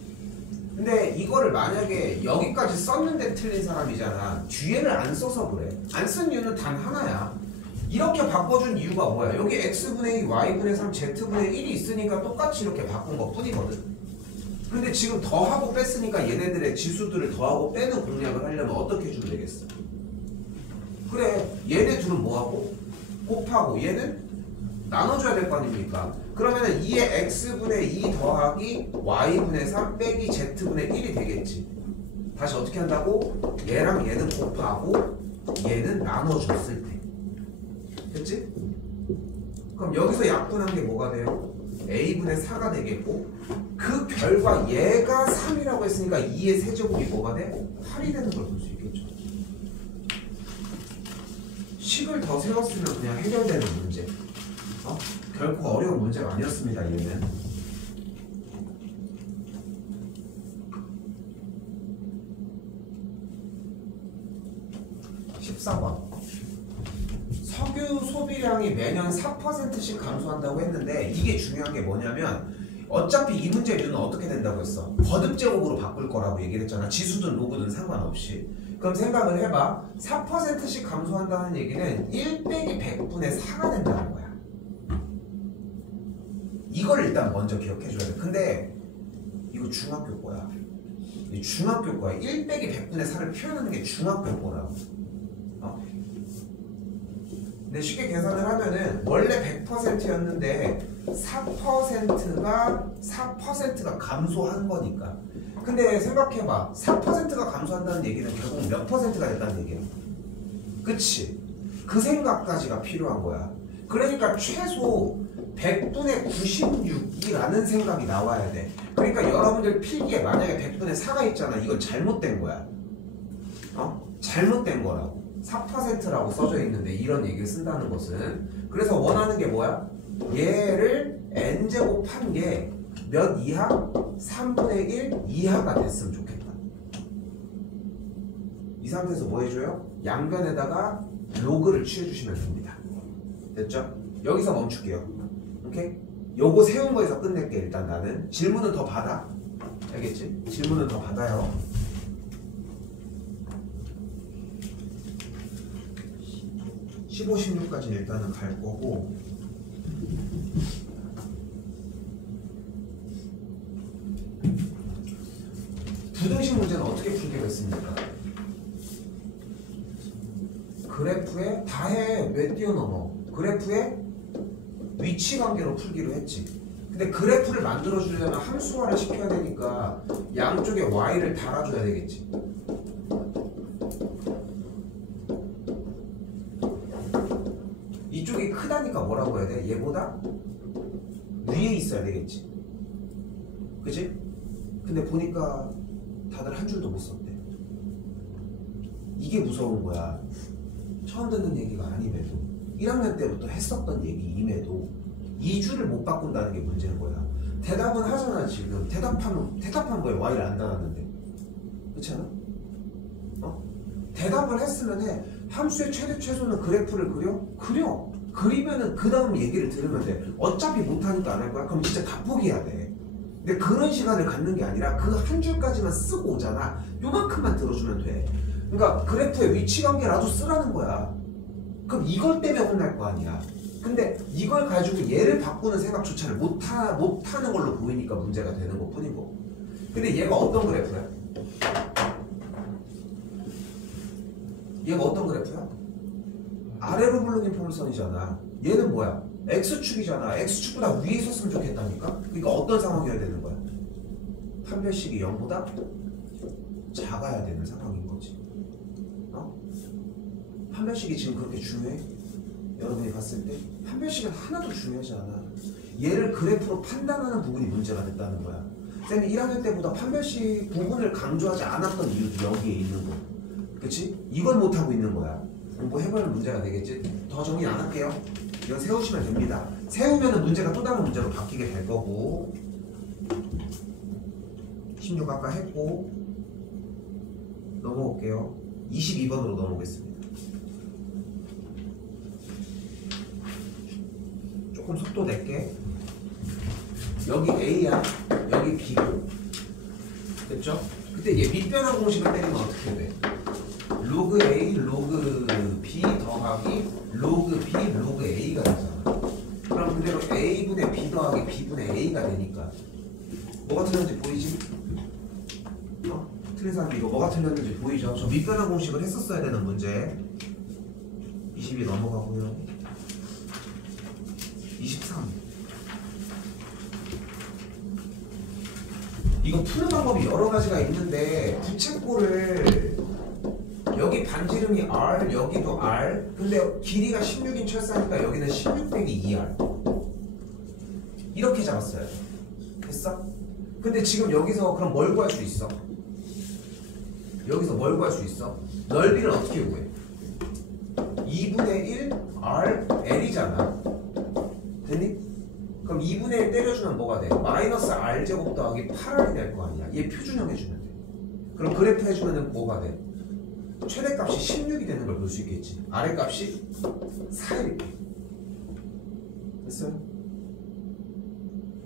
근데 이거를 만약에 여기까지 썼는데 틀린 사람이잖아. 뒤에를 안 써서 그래. 안 쓴 이유는 단 하나야. 이렇게 바꿔준 이유가 뭐야? 여기 x분의 2, y분의 3, z분의 1이 있으니까 똑같이 이렇게 바꾼 것 뿐이거든. 근데 지금 더하고 뺐으니까 얘네들의 지수들을 더하고 빼는 공략을 하려면 어떻게 해주면 되겠어? 그래, 얘네 둘은 뭐하고? 곱하고 얘는 나눠줘야 될 거 아닙니까? 그러면은 2의 x분의 2 더하기 y분의 3 빼기 z분의 1이 되겠지. 다시 어떻게 한다고? 얘랑 얘는 곱하고 얘는 나눠줬을 때. 됐지? 그럼 여기서 약분한 게 뭐가 돼요? a분의 4가 되겠고 그 결과 얘가 3이라고 했으니까 2의 세제곱이 뭐가 돼? 8이 되는 걸 볼 수 있겠죠. 식을 더 세웠으면 그냥 해결되는 문제. 결코 어려운 문제가 아니었습니다. 얘는 14번 석유 소비량이 매년 4%씩 감소한다고 했는데 이게 중요한 게 뭐냐면 어차피 이 문제의 류는 어떻게 된다고 했어? 거듭제곱으로 바꿀 거라고 얘기를 했잖아. 지수든 로그든 상관없이. 그럼 생각을 해봐. 4%씩 감소한다는 얘기는 1 빼기 100분의 4가 된다는 거야. 이걸 일단 먼저 기억해줘야 돼. 근데 이거 중학교 거야. 중학교 거야. 1 빼기 100분의 4를 표현하는 게 중학교 거라고. 근데 쉽게 계산을 하면은 원래 100%였는데 4%가 감소한 거니까. 근데 생각해봐. 4%가 감소한다는 얘기는 결국 몇 퍼센트가 됐다는 얘기야. 그치? 그 생각까지가 필요한 거야. 그러니까 최소 100분의 96이라는 생각이 나와야 돼. 그러니까 여러분들 필기에 만약에 100분의 4가 있잖아. 이건 잘못된 거야. 잘못된 거라고. 4%라고 써져 있는데 이런 얘기를 쓴다는 것은. 그래서 원하는 게 뭐야? 얘를 n제곱한 게 몇 이하? 3분의 1 이하가 됐으면 좋겠다. 이 상태에서 뭐 해줘요? 양변에다가 로그를 취해주시면 됩니다. 됐죠? 여기서 멈출게요. 오케이? 요거 세운 거에서 끝낼게. 일단 나는 질문은 더 받아. 알겠지? 질문은 더 받아요. 15, 16까지 일단은 갈 거고 부등식 문제는 어떻게 풀기로 했습니까? 그래프에 다해. 왜 뛰어넘어? 그래프에 위치관계로 풀기로 했지. 근데 그래프를 만들어주려면 함수화를 시켜야 되니까 양쪽에 y를 달아줘야 되겠지. 이쪽이 크다니까 뭐라고 해야 돼? 얘보다 위에 있어야 되겠지. 그치? 근데 보니까 다들 한 줄도 못 썼대. 이게 무서운 거야. 처음 듣는 얘기가 아님에도 1학년 때부터 했었던 얘기임에도 2줄을 못 바꾼다는 게 문제인 거야. 대답은 하잖아. 지금 대답한 거에 y를 안 달았는데. 그렇지 않아? 대답을 했으면 해. 함수의 최대 최소는 그래프를 그려. 그리면은 그 다음 얘기를 들으면 돼. 어차피 못하니까 안 할 거야. 그럼 진짜 다 포기해야 돼. 근데 그런 시간을 갖는 게 아니라 그 한 줄까지만 쓰고 오잖아. 요만큼만 들어주면 돼. 그러니까 그래프의 위치관계라도 쓰라는 거야. 그럼 이걸 때문에 혼날 거 아니야. 근데 이걸 가지고 얘를 바꾸는 생각조차를 못하는 걸로 보이니까 문제가 되는 것 뿐이고. 근데 얘가 어떤 그래프야? 얘가 어떤 그래프야? 아래로 굴러긴 포물선이잖아. 얘는 뭐야? X축이잖아. X축보다 위에 있었으면 좋겠다니까? 그러니까 어떤 상황이어야 되는 거야? 판별식이 0보다 작아야 되는 상황인 거지. 어? 판별식이 지금 그렇게 중요해? 여러분이 봤을 때 판별식은 하나도 중요하지 않아. 얘를 그래프로 판단하는 부분이 문제가 됐다는 거야. 쌤이 1학년 때보다 판별식 부분을 강조하지 않았던 이유도 여기에 있는 거. 그치? 이걸 못하고 있는 거야. 공부해보는 문제가 되겠지? 더 정리 안 할게요. 이건 세우시면 됩니다. 세우면 문제가 또 다른 문제로 바뀌게 될 거고. 16 아까 했고 넘어올게요. 22번으로 넘어오겠습니다. 조금 속도 낼게. 여기 A야, 여기 B고, 됐죠? 그때 얘 밑변환 공식을 때리면 어떻게 돼? 로그 A, 로그 B 더하기 로그 B, 로그 A가 되잖아. 그럼 그대로 A분의 B 더하기 B분의 A가 되니까 뭐가 틀렸는지 보이지? 틀린 사람이 이거 뭐가 틀렸는지 보이죠? 저 밑변환 공식을 했었어야 되는 문제. 22 넘어가고요. 23. 이거 푸는 방법이 여러 가지가 있는데 부채꼴을 여기 반지름이 R, 여기도 R. 근데 길이가 16인 철사니까 여기는 16 빼기 2R. 이렇게 잡았어요. 됐어? 근데 지금 여기서 그럼 뭘 구할 수 있어? 여기서 뭘 구할 수 있어? 넓이를 어떻게 구해? 2분의 1 R L이잖아. 됐니? 그럼 2분의 1 때려주면 뭐가 돼? 마이너스 R제곱 더하기 8R이 될 거 아니야. 얘 표준형 해주면 돼. 그럼 그래프 해주면 뭐가 돼? 최대값이 16이 되는 걸 볼 수 있겠지. 아래값이 4일게. 됐어요?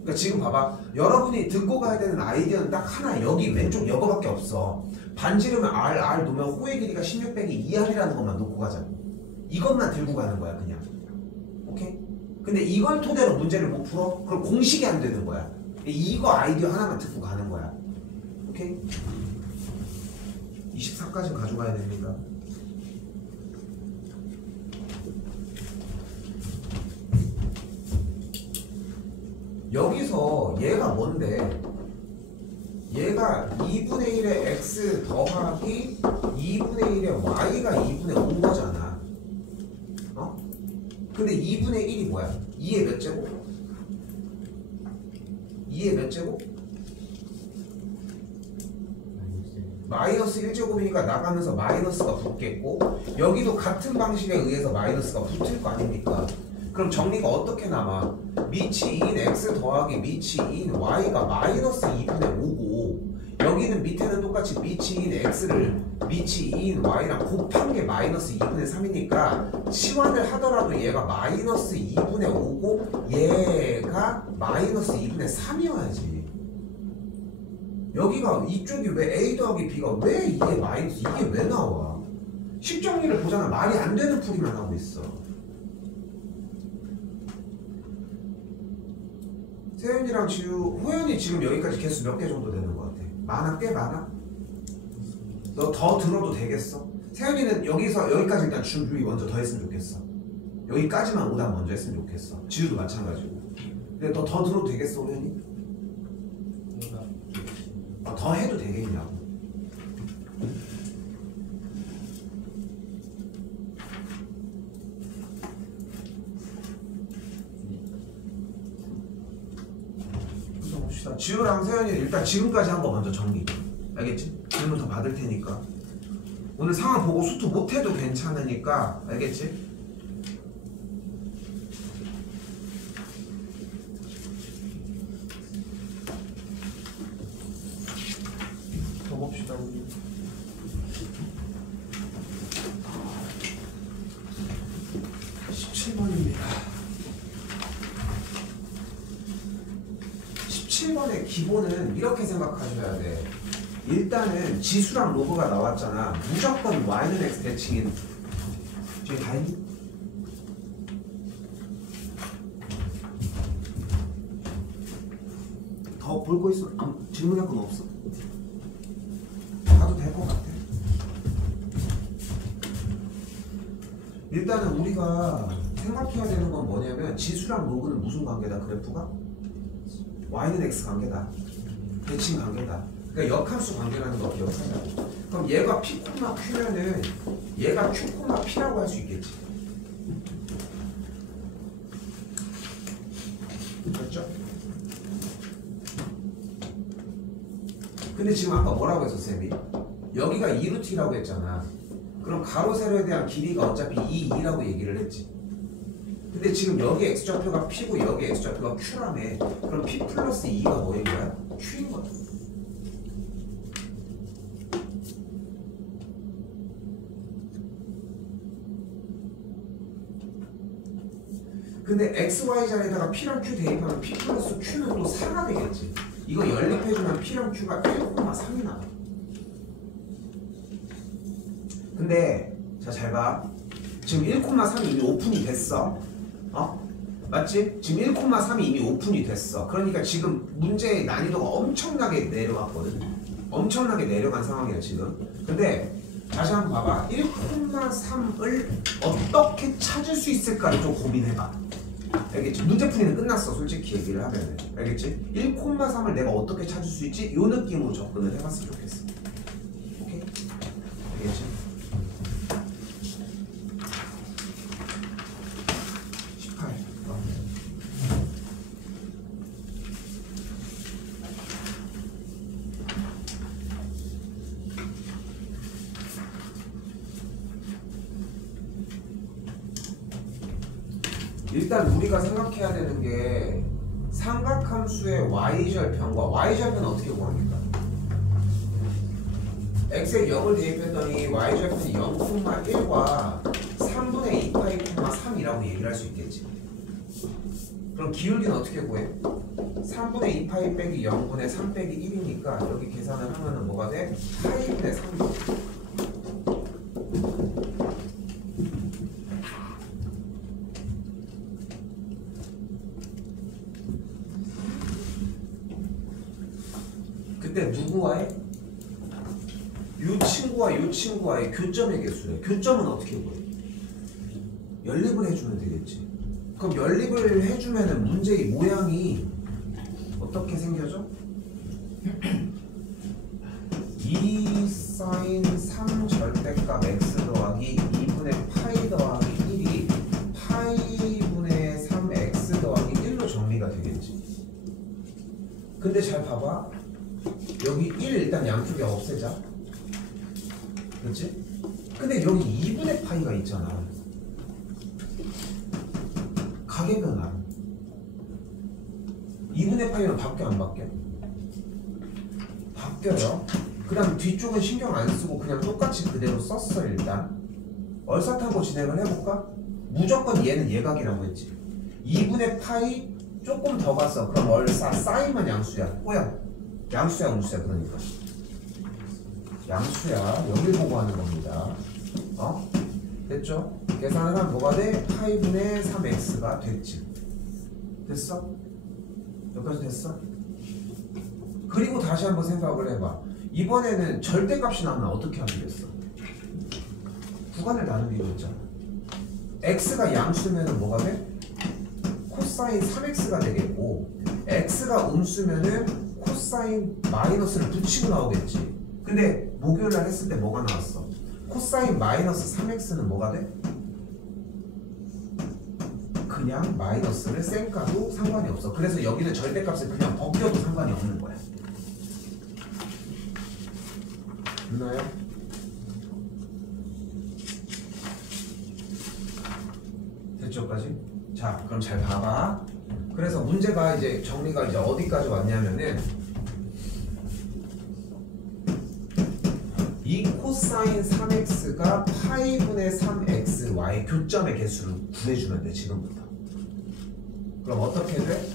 그러니까 지금 봐봐. 여러분이 듣고 가야 되는 아이디어는 딱 하나. 여기 왼쪽 이거밖에 없어. 반지름을 R 놓으면 호의 길이가 16 빼기 2R이라는 것만 놓고 가자고. 이것만 들고 가는 거야 그냥. 오케이? 근데 이걸 토대로 문제를 못 풀어? 그럼 공식이 안 되는 거야. 이거 아이디어 하나만 듣고 가는 거야. 오케이? 24까지 가져가야 됩니다. 여기서 얘가 뭔데? 얘가 2분의 1의 x 더하기 2분의 1의 y가 2분의 5인 거잖아. 어? 근데 2분의 1이 뭐야? 2의 몇 제곱? 2의 몇 제곱? 마이너스 1제곱이니까 나가면서 마이너스가 붙겠고, 여기도 같은 방식에 의해서 마이너스가 붙을 거 아닙니까? 그럼 정리가 어떻게 남아? 미치 2인 x 더하기 미치 2인 y가 마이너스 2분의 5고, 여기는 밑에는 똑같이 미치 2인 x를 미치 2인 y랑 곱한 게 마이너스 2분의 3이니까 치환을 하더라도 얘가 마이너스 2분의 5고 얘가 마이너스 2분의 3이어야지. 여기가 이쪽이 왜 A 더하기 B가 왜 이게 마이너스 이게 왜 나와? 식정리를 보잖아. 말이 안 되는 풀이만 하고 있어. 세윤이랑 지우, 호연이 지금 여기까지 개수 몇 개 정도 되는 것 같아? 많아? 꽤 많아? 너 더 들어도 되겠어? 세윤이는 여기서 여기까지 일단 준비 먼저 더 했으면 좋겠어. 여기까지만 오답 먼저 했으면 좋겠어. 지우도 마찬가지고. 근데 너 더 들어도 되겠어, 호연이? 더 해도 되겠냐고. 봅시다. 지우랑 세연이 일단 지금까지 한 거 먼저 정리. 알겠지? 질문 더 받을 테니까. 오늘 상황 보고 수트 못해도 괜찮으니까. 알겠지? 더 봅시다 우리. 기본은 이렇게 생각하셔야 돼. 일단은 지수랑 로그가 나왔잖아. 무조건 y는 x 대칭인. 저기 다 했니? 뭐 볼 거 있어? 질문할 건 없어? 가도 될 것 같아. 일단은 우리가 생각해야 되는 건 뭐냐면 지수랑 로그는 무슨 관계다? 그래프가? y는 x 관계다. 대칭 관계다. 그러니까 역함수 관계라는 거 기억하자고. 그럼 얘가 p, q면은 얘가 q, p라고 할 수 있겠지. 맞죠? 근데 지금 아까 뭐라고 했어 쌤이? 여기가 2루트라고 했잖아. 그럼 가로 세로에 대한 길이가 어차피 2라고 얘기를 했지. 근데 지금 여기 x좌표가 p고 여기 x좌표가 q라며. 그럼 p 플러스 2가 뭐인 거야? q인 거야. 근데 x, y 자리에다가 p랑 q 대입하면 p 플러스 q는 또 4가 되겠지. 이거 연립해주면 p랑 q가 1,3이 나와. 근데 자 잘 봐. 지금 1,3이 이미 오픈이 됐어. 맞지? 지금 1,3이 이미 오픈이 됐어. 그러니까 지금 문제의 난이도가 엄청나게 내려갔거든. 엄청나게 내려간 상황이야 지금. 근데 다시 한번 봐봐. 1,3을 어떻게 찾을 수 있을까를 좀 고민해봐. 알겠지? 문제풀이는 끝났어 솔직히 얘기를 하면은. 알겠지? 1,3을 내가 어떻게 찾을 수 있지? 요 느낌으로 접근을 해봤으면 좋겠어. 오케이? 알겠지? 18. 일단 우리가 생각해야 되는 게 삼각함수의 y절편과 y절편은 어떻게 구합니까? x에 0을 대입했더니 y절편이 0,1과 3분의 2파이, 3이라고 얘기를 할 수 있겠지. 그럼 기울기는 어떻게 구해? 3분의 2파이 빼기 0분의 3 빼기 1이니까 여기 계산을 하면은 뭐가 돼? 파이분의 3이 돼. 그때 누구와의? 요 친구와 요 친구와의 교점의 개수래. 교점은 어떻게 구해? 연립을 해주면 되겠지. 그럼 연립을 해주면은 문제의 모양이 어떻게 생겨져? 2 사인 3 절대값 x 더하기 2분의 파이 더하기 1이 파이분의 3x 더하기 1로 정리가 되겠지. 근데 잘 봐봐. 여기 1 일단 양쪽에 없애자. 그렇지? 근데 여기 2분의 파이가 있잖아. 가계변화. 2분의 파이는 바뀌어 안 바뀌어? 바뀌어요. 그 다음 뒤쪽은 신경 안 쓰고 그냥 똑같이 그대로 썼어 일단. 얼싸타고 진행을 해볼까? 무조건 얘는 예각이라고 했지. 2분의 파이 조금 더 갔어. 그럼 얼싸 사인만 양수야. 꼬야. 양수야 음수야 그러니까. 양수야. 여길 보고 하는 겁니다. 됐죠? 계산을 하면 뭐가 돼? 파이분의 3x가 됐지. 됐어? 여기까지 됐어? 그리고 다시 한번 생각을 해봐. 이번에는 절대값이 나오면 어떻게 하면 되겠어? 구간을 나누기로 했잖아. x가 양수면은 뭐가 돼? 코사인 3x가 되겠고 x가 음수면은 코사인 마이너스를 붙이고 나오겠지. 근데 목요일날 했을 때 뭐가 나왔어? 코사인 마이너스 3x는 뭐가 돼? 그냥 마이너스를 쌩까도 상관이 없어. 그래서 여기는 절대값을 그냥 벗겨도 상관이 없는 거야. 됐나요? 됐죠까지? 자, 그럼 잘 봐봐. 그래서 문제가 이제 정리가 이제 어디까지 왔냐면은 이 코사인 3x가 파이분의 3xy 교점의 개수를 구해주면 돼 지금부터. 그럼 어떻게 돼?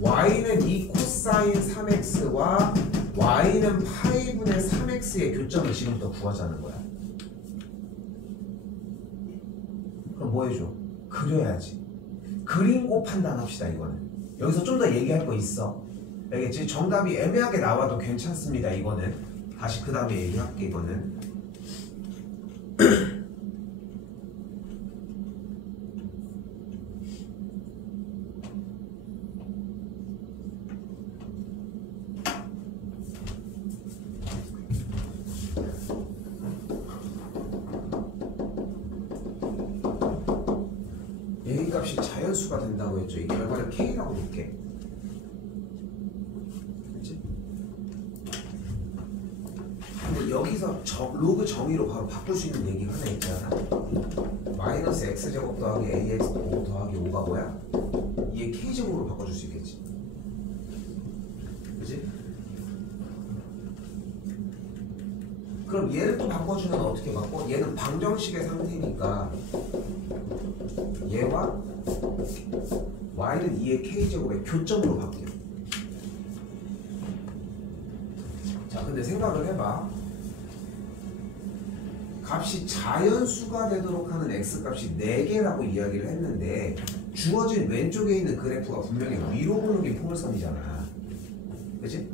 y는 이 코사인 3x와 y는 파이분의 3x의 교점을 지금부터 구하자는 거야. 그럼 뭐 해줘? 그려야지. 그림 고 판단합시다 이거는. 여기서 좀 더 얘기할 거 있어. 알겠지? 정답이 애매하게 나와도 괜찮습니다. 이거는 다시 그 다음에 얘기할게. 이거는 A 값이 자연수가 된다고 했죠. 이 결과를 K라고 볼게. 그치? 근데 여기서 로그 정의로 바로 바꿀 수 있는 얘기가 하나 있잖아. 마이너스 x제곱 더하기 ax 5 더하기 5가 뭐야? 이게 k제곱으로 바꿔줄 수 있겠지. 그치? 그럼 얘를 또 바꿔주면 어떻게 바꿔? 얘는 방정식의 상태니까 얘와 y는 2의 k제곱의 교점으로 바뀌어. 자, 근데 생각을 해봐. 값이 자연수가 되도록 하는 x값이 4개라고 이야기를 했는데 주어진 왼쪽에 있는 그래프가 분명히 위로 보는 게 포물선이잖아. 그치?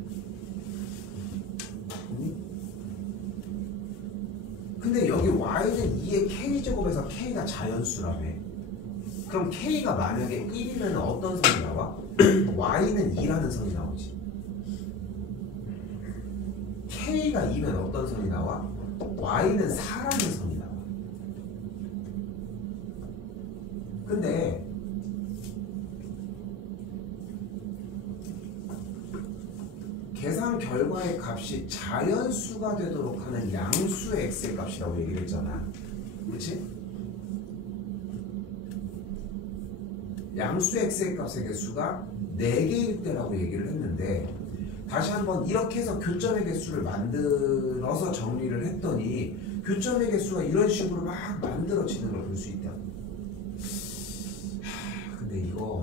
근데 여기 y는 2의 k제곱에서 k가 자연수라며. 그럼 k가 만약에 1이면 어떤 선이 나와? y는 2라는 선이 나오지. k가 2면 어떤 선이 나와? y는 4라는 선이 나와. 근데 계산 결과의 값이 자연수가 되도록 하는 양수의 x의 값이라고 얘기를 했잖아. 그치? 양수 x의 값의 개수가 4개일 때라고 얘기를 했는데 다시 한번 이렇게 해서 교점의 개수를 만들어서 정리를 했더니 교점의 개수가 이런 식으로 막 만들어지는 걸 볼 수 있다. 근데 이거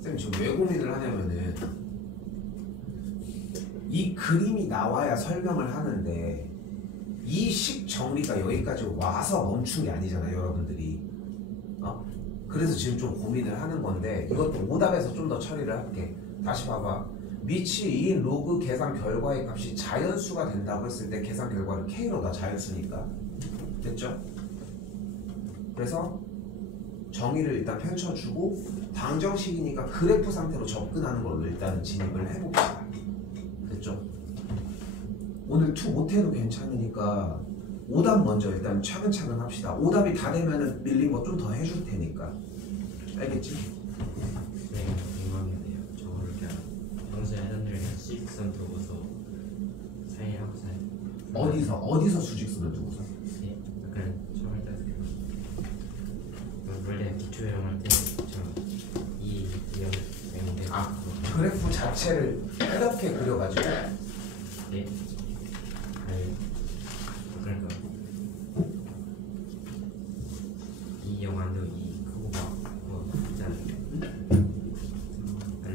쌤 지금 왜 고민을 하냐면은 이 그림이 나와야 설명을 하는데 이 식 정리가 여기까지 와서 멈춘 게 아니잖아요, 여러분들이. 그래서 지금 좀 고민을 하는 건데 이것도 오답에서 좀 더 처리를 할게. 다시 봐봐. 미치 2인 로그 계산 결과의 값이 자연수가 된다고 했을 때 계산 결과를 K로 다 자연수니까. 됐죠? 그래서 정의를 일단 펼쳐주고 방정식이니까 그래프 상태로 접근하는 걸로 일단 진입을 해봅시다. 됐죠? 오늘 2 못해도 괜찮으니까 오답 먼저 일단 차근차근 합시다. 오답이 다 되면은 밀린 거 좀 더 해줄 테니까. 알겠지? 네, 궁금해요. 저거를 그냥 평소에 하던 일 그냥 시선 두고서 사이하고 사이. 어디서 수직선을 두고서? 네, 그냥 처음에 딱 원래 기초 영할 때이 영인데. 그래프 자체를 이렇게 그려가지고. 네. 그러니까 이 영화도 이 크고 막 있잖아요.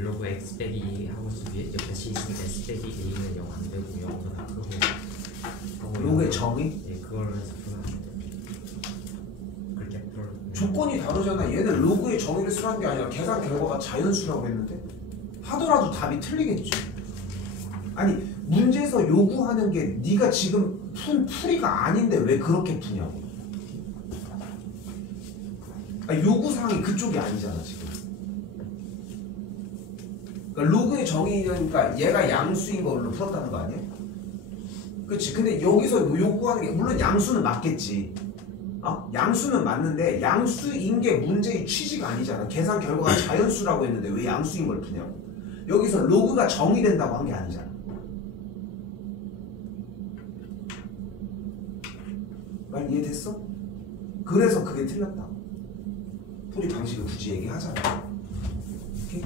로그 x 빼기 하고 싶이 옆에 c 있으니까 x 빼기 a는 0 안 되고 0도 다 크고. 로그의 정의? 네, 그걸로 해서 풀어놨는데 그렇게 풀어. 조건이 다르잖아. 얘는 로그의 정의를 쓰라는 게 아니라 계산 결과가 자연수라고 했는데 하더라도 답이 틀리겠지. 아니 문제에서 요구하는 게 네가 지금 푼 풀이가 아닌데 왜 그렇게 푸냐고. 요구사항이 그쪽이 아니잖아 지금. 그러니까 로그의 정의니까 얘가 양수인 걸로 풀었다는 거 아니야? 그치? 근데 여기서 요구하는 게 물론 양수는 맞겠지. 양수는 맞는데 양수인 게 문제의 취지가 아니잖아. 계산 결과가 자연수라고 했는데 왜 양수인 걸 푸냐고. 여기서 로그가 정의된다고 한 게 아니잖아. 말 이해됐어? 그래서 그게 틀렸다. 풀이 방식을 굳이 얘기하잖아. 오케이?